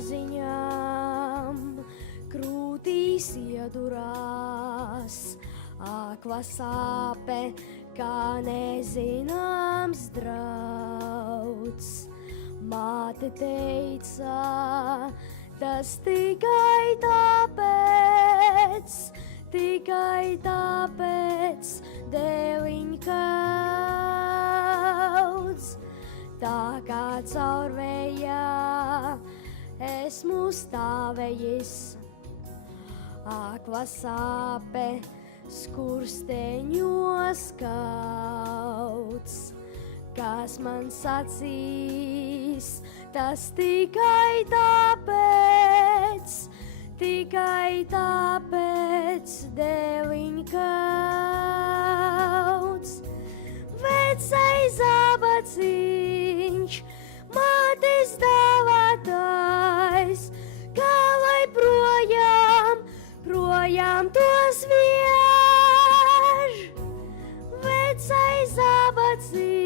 maziņām krūtīs iedurās, akva sāpe, kā nezināms drauds. Māte teica, tas tikai tāpēc, dēliņ kauds. Tā kā caur vējā esmu stāvējis, akva sāpe skursteņos kauds. Kas man sacīs, tas tikai tāpēc, dēliņ kauds. Vecais zabaciņš, mātes dāvātājs, kā lai projām tos viež. Vecais zabaciņš,